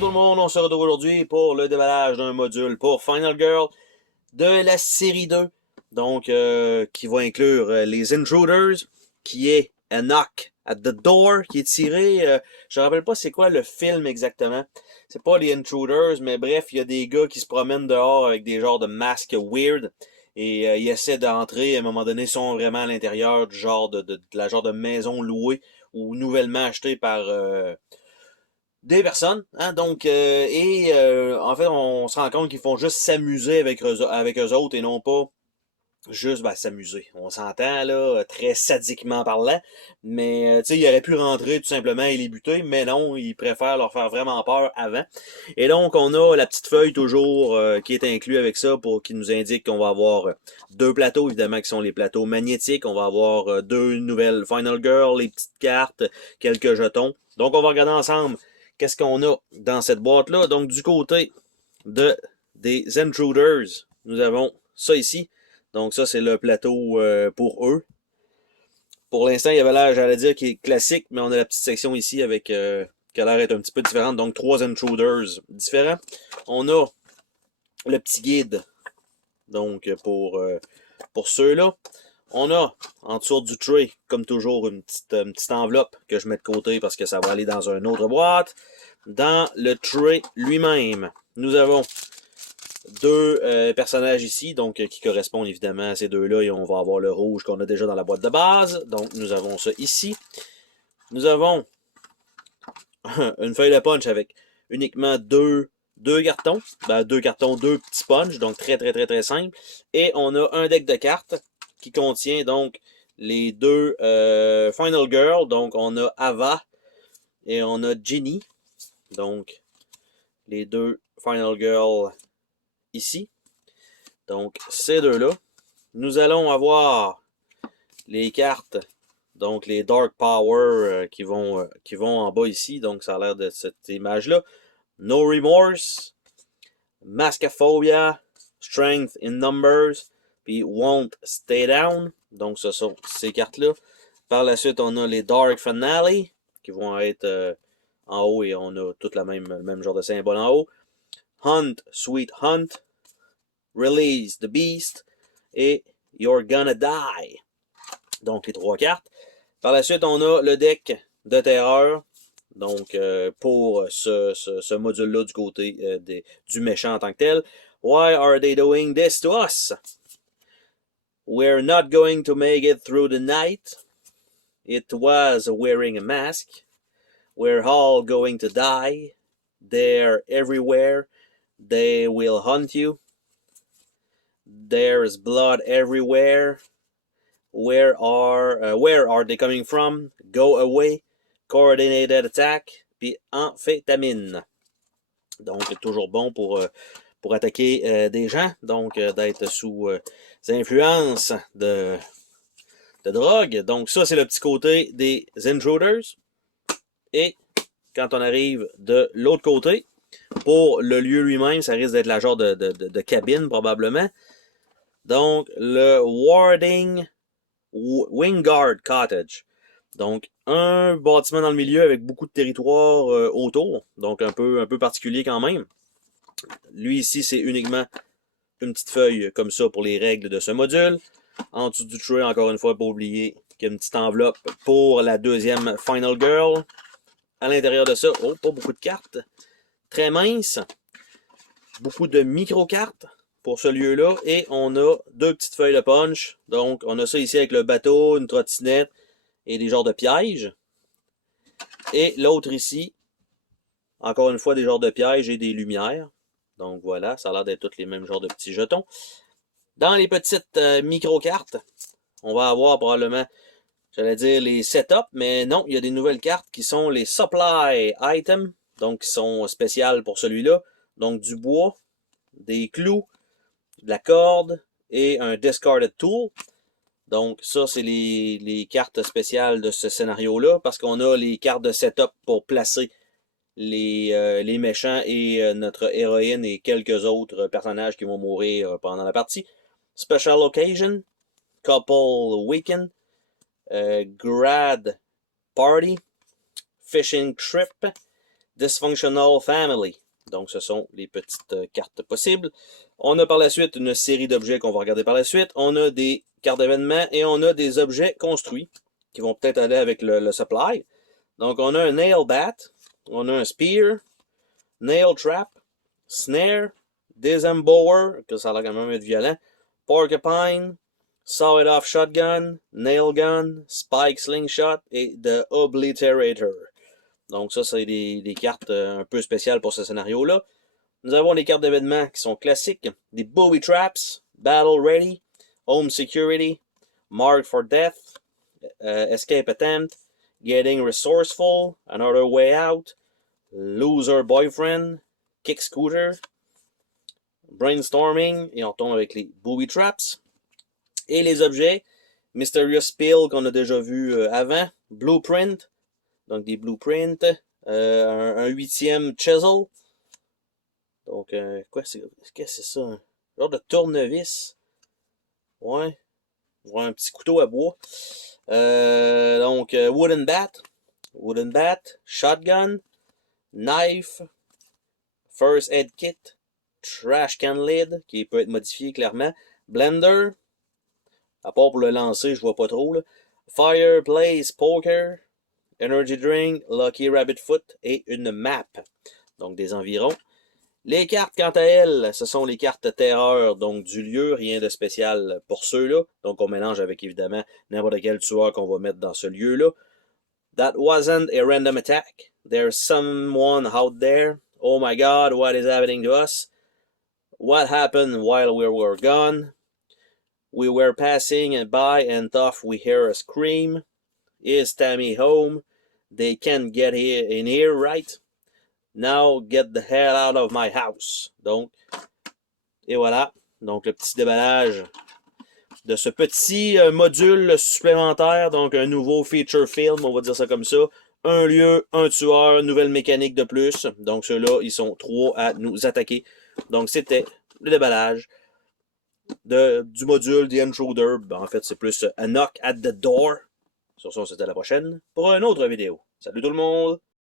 tout le monde, on se retrouve aujourd'hui pour le déballage d'un module pour Final Girl de la série 2. Donc, qui va inclure les Intruders, qui est A Knock at the Door, qui est tiré, je ne me rappelle pas c'est quoi le film exactement. C'est pas les Intruders, mais bref, il y a des gars qui se promènent dehors avec des genres de masques weird. Et ils essaient d'entrer, à un moment donné, ils sont vraiment à l'intérieur du genre de la genre de maison louée ou nouvellement achetée par des personnes, hein, donc, en fait, on se rend compte qu'ils font juste s'amuser avec eux autres et non pas juste s'amuser. On s'entend, là, très sadiquement parlant, mais, tu sais, il aurait pu rentrer tout simplement et les buter, mais non, ils préfèrent leur faire vraiment peur avant. Et donc, on a la petite feuille toujours qui est inclue avec ça pour qui nous indique qu'on va avoir deux plateaux, évidemment, qui sont les plateaux magnétiques. On va avoir deux nouvelles Final Girl, les petites cartes, quelques jetons. Donc, on va regarder ensemble qu'est-ce qu'on a dans cette boîte-là. Donc, du côté des Intruders, nous avons ça ici. Donc, ça, c'est le plateau pour eux. Pour l'instant, il y avait l'air, j'allais dire, qui est classique, mais on a la petite section ici avec qui a l'air d'être un petit peu différente. Donc, trois Intruders différents. On a le petit guide, donc, pour ceux-là. On a, en dessous du tray, comme toujours, une petite enveloppe que je mets de côté parce que ça va aller dans une autre boîte. Dans le tray lui-même, nous avons deux personnages ici, donc qui correspondent évidemment à ces deux-là, et on va avoir le rouge qu'on a déjà dans la boîte de base. Donc, nous avons ça ici. Nous avons une feuille de punch avec uniquement deux cartons. Deux cartons, deux petits punch, donc très simple. Et on a un deck de cartes qui contient donc les deux Final Girl. Donc, on a Ava et on a Ginny. Donc, les deux Final Girl ici. Donc, ces deux-là. Nous allons avoir les cartes, donc les Dark Power qui vont en bas ici. Donc, ça a l'air de cette image-là. No Remorse, Mascaphobia, Strength in Numbers, puis Won't Stay Down. Donc, ce sont ces cartes-là. Par la suite, on a les Dark Finale qui vont être en haut et on a tout le même genre de symbole en haut. Hunt, Sweet Hunt, Release the Beast et You're Gonna Die. Donc, les trois cartes. Par la suite, on a le deck de terreur. Donc, pour ce module-là du côté du méchant en tant que tel. Why are they doing this to us? We're not going to make it through the night. It was wearing a mask. We're all going to die. They're everywhere. They will hunt you. There's blood everywhere. Where are they coming from? Go away. Coordinated attack. Puis amphétamine. Donc, toujours bon pour attaquer des gens. Donc, d'être sous influences de drogue. Donc, ça, c'est le petit côté des Intruders. Et quand on arrive de l'autre côté, pour le lieu lui-même, ça risque d'être la genre de cabine, probablement. Donc, le Wingard Cottage. Donc, un bâtiment dans le milieu avec beaucoup de territoire autour. Donc, un peu particulier quand même. Lui, ici, c'est uniquement une petite feuille comme ça pour les règles de ce module. En dessous du tray, encore une fois, pas oublier qu'il y a une petite enveloppe pour la deuxième Final Girl. À l'intérieur de ça, pas beaucoup de cartes. Très mince. Beaucoup de micro-cartes pour ce lieu-là. Et on a deux petites feuilles de punch. Donc, on a ça ici avec le bateau, une trottinette et des genres de pièges. Et l'autre ici, encore une fois, des genres de pièges et des lumières. Donc voilà, ça a l'air d'être tous les mêmes genres de petits jetons. Dans les petites micro-cartes, on va avoir probablement, j'allais dire les setups, mais non, il y a des nouvelles cartes qui sont les supply items, donc qui sont spéciales pour celui-là. Donc du bois, des clous, de la corde et un discarded tool. Donc ça, c'est les cartes spéciales de ce scénario-là, parce qu'on a les cartes de setup pour placer les méchants et notre héroïne et quelques autres personnages qui vont mourir pendant la partie. Special Occasion, Couple Weekend, Grad Party, Fishing Trip, Dysfunctional Family. Donc, ce sont les petites cartes possibles. On a par la suite une série d'objets qu'on va regarder par la suite. On a des cartes d'événements et on a des objets construits qui vont peut-être aller avec le supply. Donc, on a un nail bat, on a un spear, nail trap, snare, disembower, que ça a l'air quand même être violent, porcupine, sawed-off shotgun, nail gun, spike slingshot et the obliterator. Donc ça, c'est des cartes un peu spéciales pour ce scénario-là. Nous avons les cartes d'événements qui sont classiques. Des Bowie Traps, Battle Ready, Home Security, Marked for Death, Escape Attempt, Getting Resourceful, Another Way Out, Loser Boyfriend, Kick Scooter, Brainstorming, et on tombe avec les Bowie Traps. Et les objets, Mysterious Pill qu'on a déjà vu avant, Blueprint, donc des blueprints, un 8e chisel. Donc, quoi, qu'est-ce que c'est ça? Un genre de tournevis. Ouais. Un petit couteau à bois. Donc, wooden bat, shotgun, knife, first aid kit, trash can lid, qui peut être modifié clairement, blender, à part pour le lancer, je vois pas trop, là. Fireplace poker, energy drink, lucky rabbit foot et une map. Donc, des environs. Les cartes, quant à elles, ce sont les cartes terreur, donc du lieu, rien de spécial pour ceux-là. Donc, on mélange avec, évidemment, n'importe quel tueur qu'on va mettre dans ce lieu-là. That wasn't a random attack. There's someone out there. Oh my God, what is happening to us? What happened while we were gone? We were passing by and thought we hear a scream. Is Tammy home? They can't get in here, right? Now get the hell out of my house. Donc, et voilà. Donc, le petit déballage de ce petit module supplémentaire. Donc, un nouveau feature film, on va dire ça comme ça. Un lieu, un tueur, nouvelle mécanique de plus. Donc, ceux-là, ils sont 3 à nous attaquer. Donc, c'était le déballage du module The Intruder. En fait, c'est plus A Knock at the Door. Sur ce, c'était la prochaine pour une autre vidéo. Salut tout le monde!